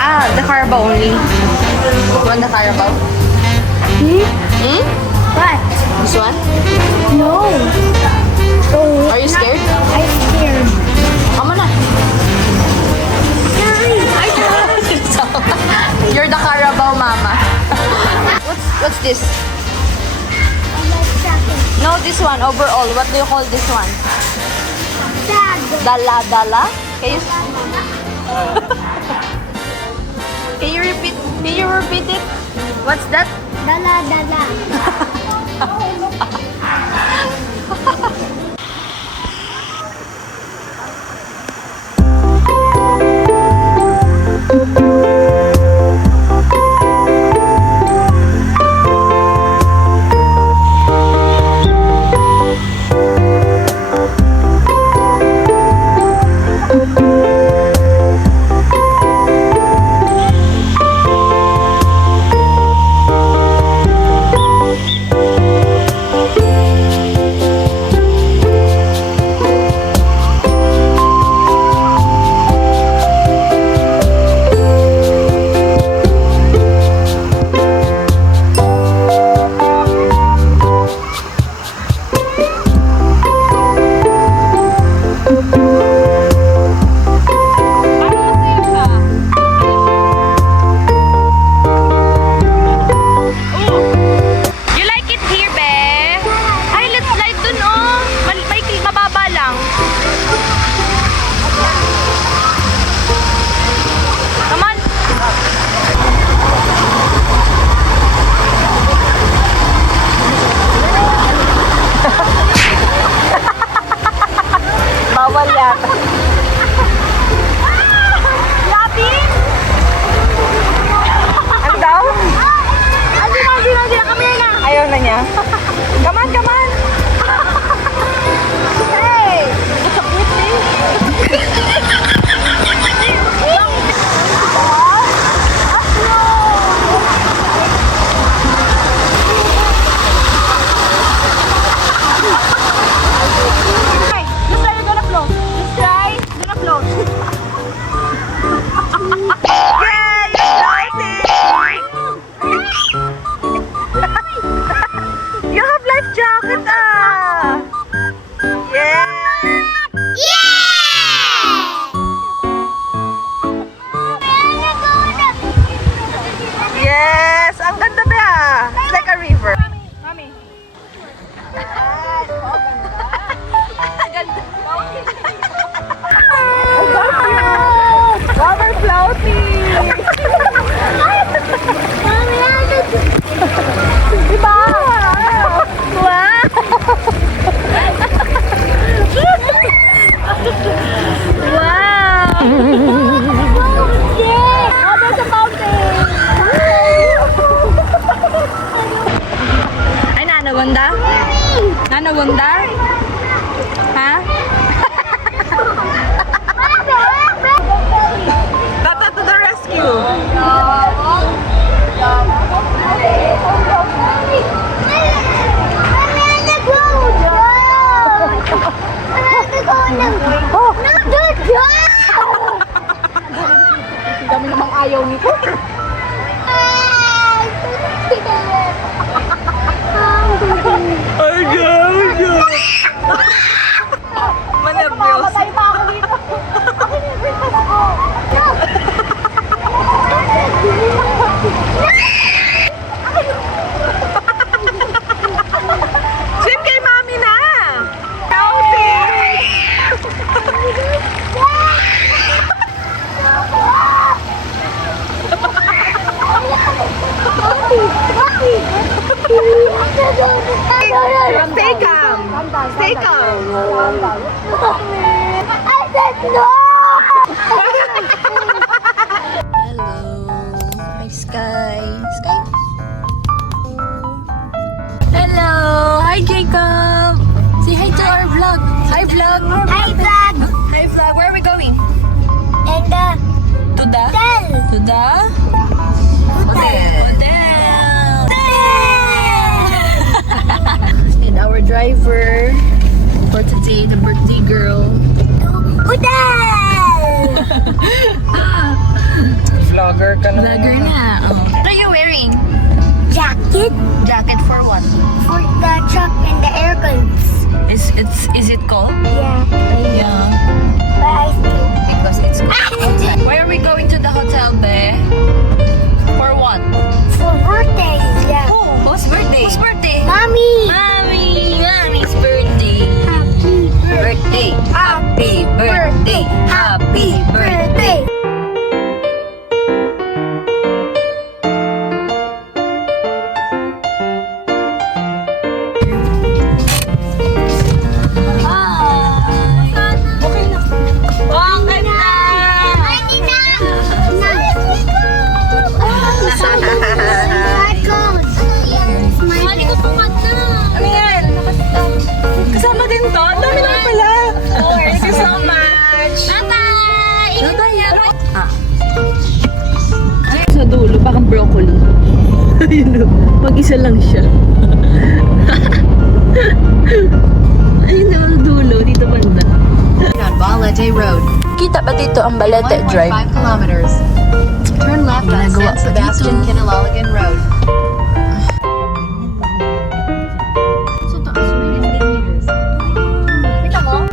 Ah, the Carabao only. You want the Carabao? Hmm? What? This one? No. Are you scared? I'm scared. Come on na. You're the Carabao mama. What's this? No, this one overall. What do you call this one? Dad. Dala dala? Can you Can you repeat? Can you repeat it? What's that? Dala, dala. You like it here, be? Ay, let's slide dun, oh. Mababa lang. Come on. Bawal yata. Yapi? Ano daw? Hindi na. Kami na. Ayaw na niya. Come on, come on. Hey! It's a pretty. Let's try gonna float. Let's try gonna float. Yay! You have life jacket, ah! Yeah! Yes! Ang ganda ba? It's like a river. Mami. Ganda. Water floating! Diba? Wow! Wow! Oh, there's a fountain! Ay, nanagunda? Nanagunda? Ha? Tata to the rescue! Oh, no, dude, go! Dami namang ayaw nito. Ay, gago! Manervyos. Patay pa ako dito. Ako nervous ako. Swim kay mami na! Outing! Stay calm! Stay calm! I said no! Hello! Hi, Sky! Sky! Hello! Hi, Jacob! Say hi to our vlog! Hi, vlog! Hi, vlog! Hi, vlog! Where are we going? And To the? hotel! To the? Hotel! And our driver for today, the birthday girl. Hotel! Ayun o, mag-isa lang siya. Ayun na, dulo, dito banda. On Balete Road, Kita ba dito ang Balete 1.5 Drive? kilometers. Turn left on Ginagawa San pa Sebastian dito. Kinalaligan Road. Kita mo?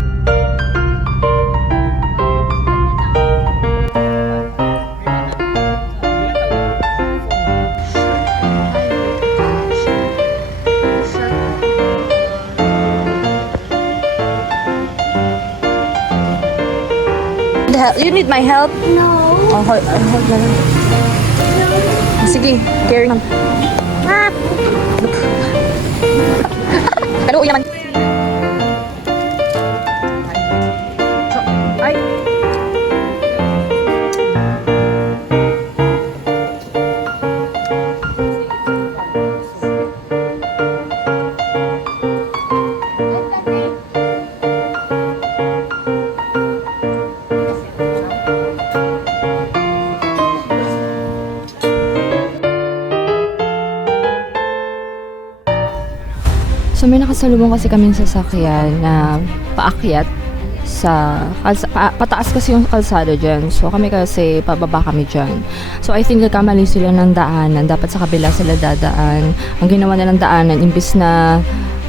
You need my help? No. Oh, hold na lang. Sige, carry on. Pero yaman. Ay. So may nakasalubong kasi kaming sasakyan na paakyat sa pataas kasi yung kalsada dyan. So kami kasi pababa kami dyan. So I think nagkamali sila ng daanan. Dapat sa kabila sila dadaan. Ang ginawa nilang daanan, imbis na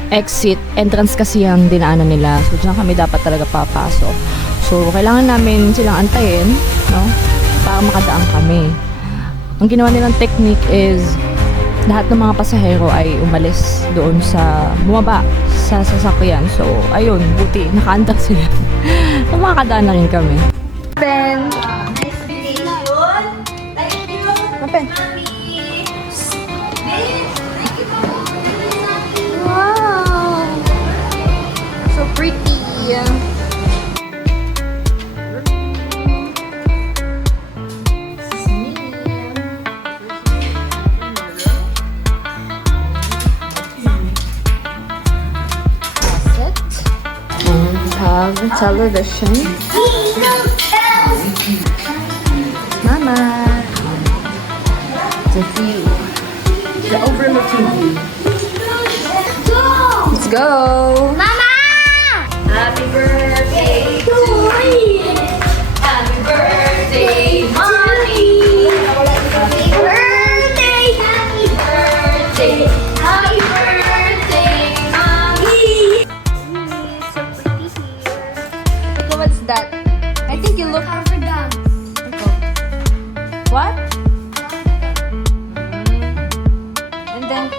exit, entrance kasi yung dinaanan nila. So dyan kami dapat talaga papasok. So kailangan namin silang antayin, no? Para makadaan kami. Ang ginawa nilang technique is lahat ng mga pasahero ay umalis doon sa bumaba sa sasakyan. So, ayun, buti, nakaandar sila. So, makakadaan na rin kami. Pen. Nice meeting you. Thank you. Open. Wow. So pretty. And we have television. Mama. The view. The overlooking view. Let's go. Mama! Happy birthday to you. Happy birthday, mommy. Happy birthday! Happy Birthday. Happy birthday, mommy! So pretty here. So what's that? I think you look. Cover down. What? And then.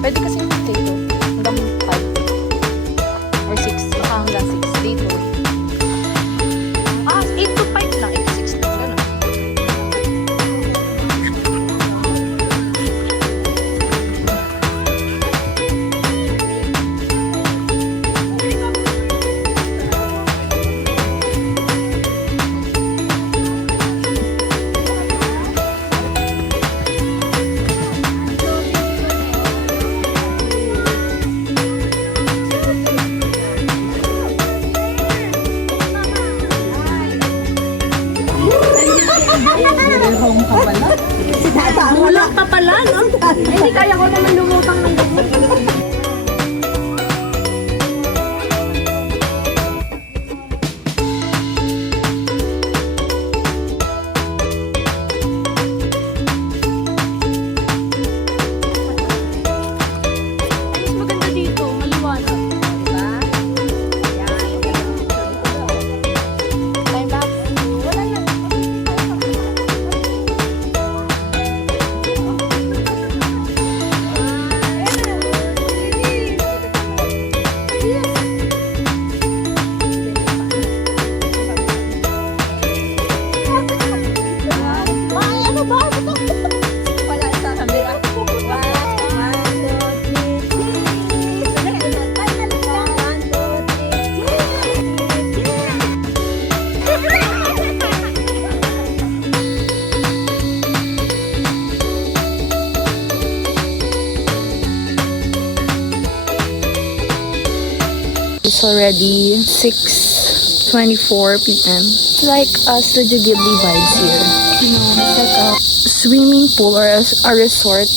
Pwede kasi yung dito. Hanggang 5. Or 6. Baka hanggang 6. Dito. 8 to 5 lang. 8 to 6 lang. Ganun. Kulang pa pala, no? Hindi kaya ko naman lumutang ng ganyan. Mas maganda dito, maliwanag. Diba? Time lapse. Wala na. It's already 6:24 p.m. Like Studio Ghibli vibes here. You know, it's like a swimming pool or a resort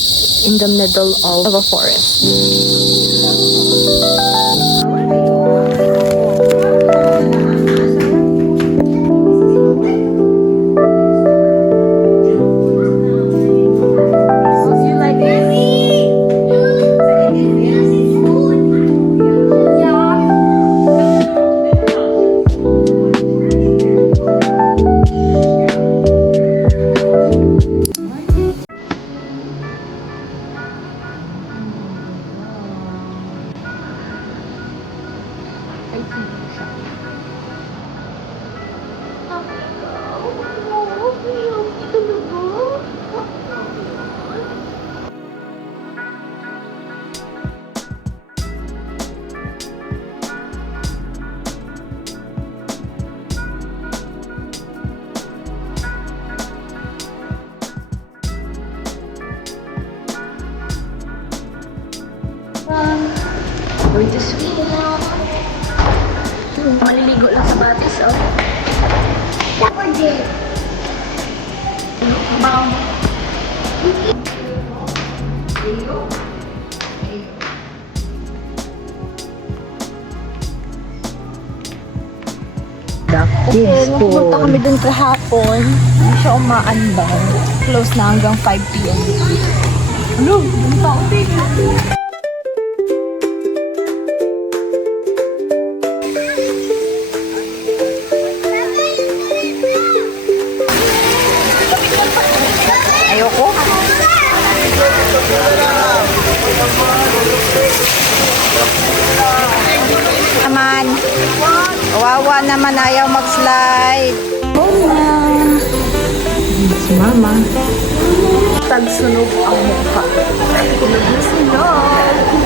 in the middle of a forest. Going to swim now. Maliligo lang sa batis, oh. Okay, pumunta kami dun kahapon. Hindi siya umaandar. Close na hanggang 5 p.m. Ano? Ang tao din. Ayoko. Naman. Wawa naman, ayaw mag-slide. Mama. Si Mama. Tagsunog ang mukha. Sunog.